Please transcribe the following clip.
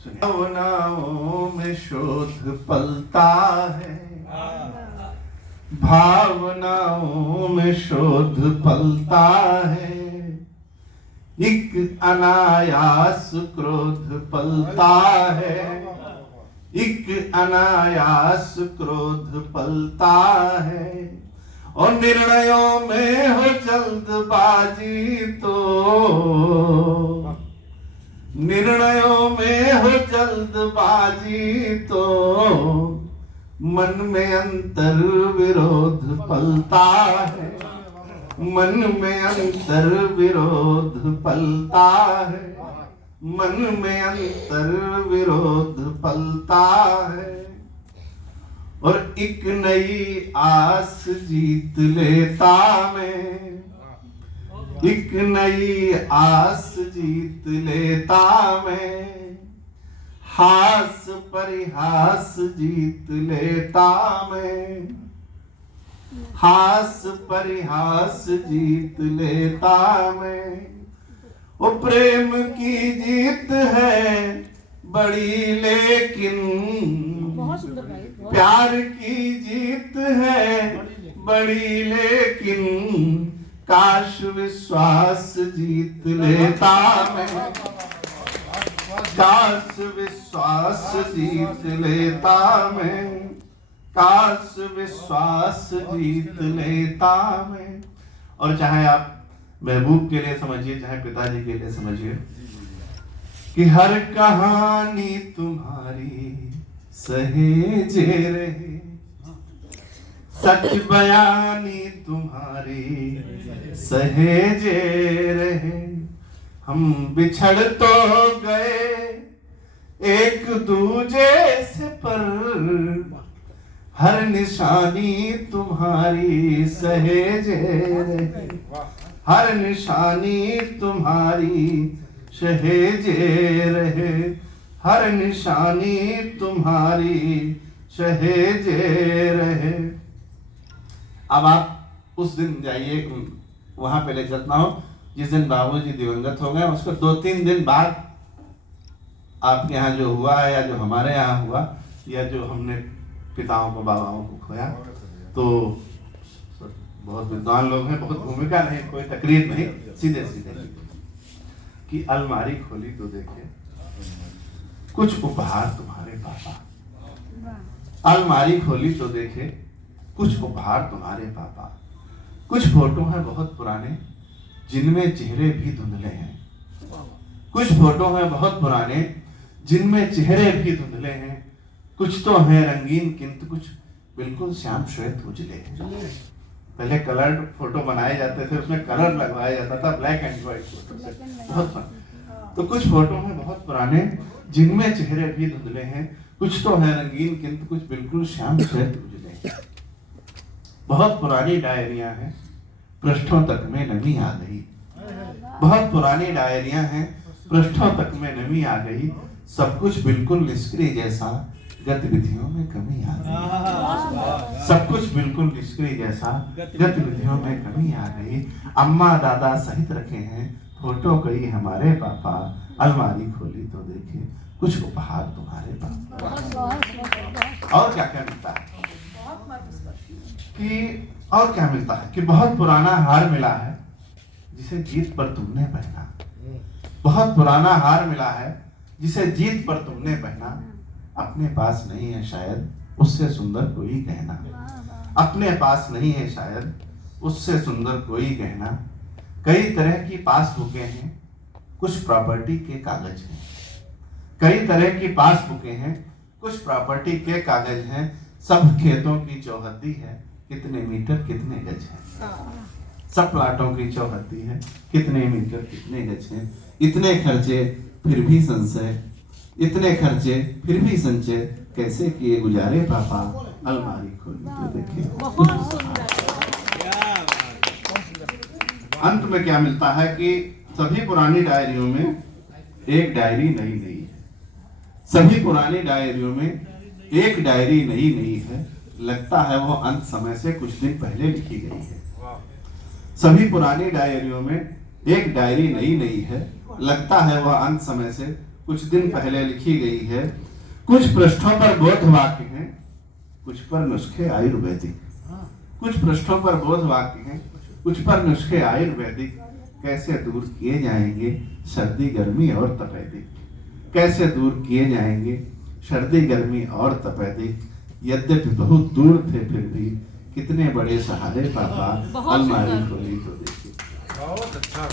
भावनाओं में शोध पलता है, भावनाओं में शोध पलता है, एक अनायास क्रोध पलता है, एक अनायास क्रोध पलता है, और निर्णयों में हो जल्दबाजी तो, निर्णयों में हो जल्दबाजी तो मन में अंतर विरोध पलता है, मन में अंतर विरोध पलता है, मन में अंतर विरोध पलता है, और एक नई आस जीत लेता मैं, एक नई आस जीत लेता मैं, हास परिहास जीत लेता मैं, हास परिहास जीत लेता मैं, वो प्रेम की जीत है बड़ी लेकिन प्यार की जीत है बड़ी लेकिन काश विश्वास जीत लेता मैं, काश विश्वास जीत लेता मैं, काश विश्वास जीत लेता मैं। और चाहे आप महबूब के लिए समझिए, चाहे पिताजी के लिए समझिए, कि हर कहानी तुम्हारी सहेजे रहे, सच बयानी तुम्हारी सहेजे रहे, हम बिछड़ तो गए एक दूजे से पर हर निशानी तुम्हारी सहेजे रहे, हर निशानी तुम्हारी सहेजे रहे, हर निशानी तुम्हारी सहेजे रहे। अब आप उस दिन जाइए, वहां पे ले चलता हूं जिस दिन बाबूजी दिवंगत हो गए, उसको 2-3 दिन बाद आपके यहाँ जो हुआ है या जो हमारे यहाँ हुआ या जो हमने पिताओं को बाबाओं को खोया, तो बहुत विद्वान लोग हैं, बहुत भूमिका नहीं, कोई तकरीर नहीं, सीधे सीधे कि अलमारी खोली तो देखे कुछ उपहार तुम्हारे पापा, अलमारी खोली तो देखे कुछ उपहार तुम्हारे पापा, कुछ फोटो हैं बहुत पुराने जिनमें चेहरे भी धुंधले हैं, कुछ फोटो हैं बहुत पुराने जिनमें चेहरे भी धुंधले हैं, कुछ तो हैं रंगीन किंतु कुछ बिल्कुल श्याम श्वेत उजले हैं। पहले कलर्ड फोटो बनाए जाते थे, उसमें कलर लगवाया जाता था, ब्लैक एंड व्हाइट फोटो से बहुत। तो कुछ फोटो हैं बहुत पुराने जिनमें चेहरे भी धुंधले हैं, कुछ तो हैं रंगीन किंतु कुछ बिल्कुल श्याम श्वेत उजले हैं। बहुत पुरानी डायरियां हैं, पृष्ठों तक में नमी आ गई, बहुत पुरानी डायरियां हैं, पृष्ठों तक में नमी आ गई, सब कुछ बिल्कुल निष्क्रिय जैसा, गतिविधियों में कमी आ गई, सब कुछ बिल्कुल निष्क्रिय जैसा, गतिविधियों में कमी आ गई। अम्मा दादा सहित रखे हैं फोटो कई हमारे पापा, अलमारी खोली तो देखे कुछ उपहार तुम्हारे पापा। और क्या क्या मिलता है कि, और क्या मिलता है कि बहुत पुराना हार मिला है जिसे जीत पर तुमने पहना, बहुत पुराना हार मिला है जिसे जीत पर तुमने पहना, अपने पास नहीं है शायद उससे सुंदर कोई गहना, अपने पास नहीं है शायद उससे सुंदर कोई गहना। कई तरह की पासबुकें हैं, कुछ प्रॉपर्टी के कागज हैं, कई तरह की पासबुकें हैं, कुछ प्रॉपर्टी के कागज हैं, सब खेतों की चौहद्दी है, कितने मीटर कितने गज है, सब प्लाटों की चौहद्दी है, कितने मीटर कितने गज हैं। इतने खर्चे फिर भी संशय, इतने खर्चे फिर भी संचय, कैसे किए गुजारे पापा, अलमारी खोली तो देखे। अंत में क्या मिलता है कि सभी पुरानी डायरियों में एक डायरी नई नई है, सभी पुरानी डायरियों में एक डायरी नई नई है, लगता है वो अंत समय से कुछ दिन पहले लिखी गई है। सभी पुरानी डायरियों में एक डायरी नई नई है, लगता है वह अंत समय से कुछ दिन पहले लिखी गई है। कुछ पृष्ठों पर बोध वाक्य हैं, कुछ पर नुस्खे आयुर्वेदिक। कुछ पृष्ठों पर बोध वाक्य हैं, कुछ पर नुस्खे आयुर्वेदिक। कैसे दूर किए जाएंगे सर्दी गर्मी और तपेदिक, कैसे दूर किए जाएंगे सर्दी गर्मी और तपेदिक। यद्यपि बहुत दूर थे फिर भी कितने बड़े सहारे पापा, अलमारी खोली तो देखी। बहुत अच्छा।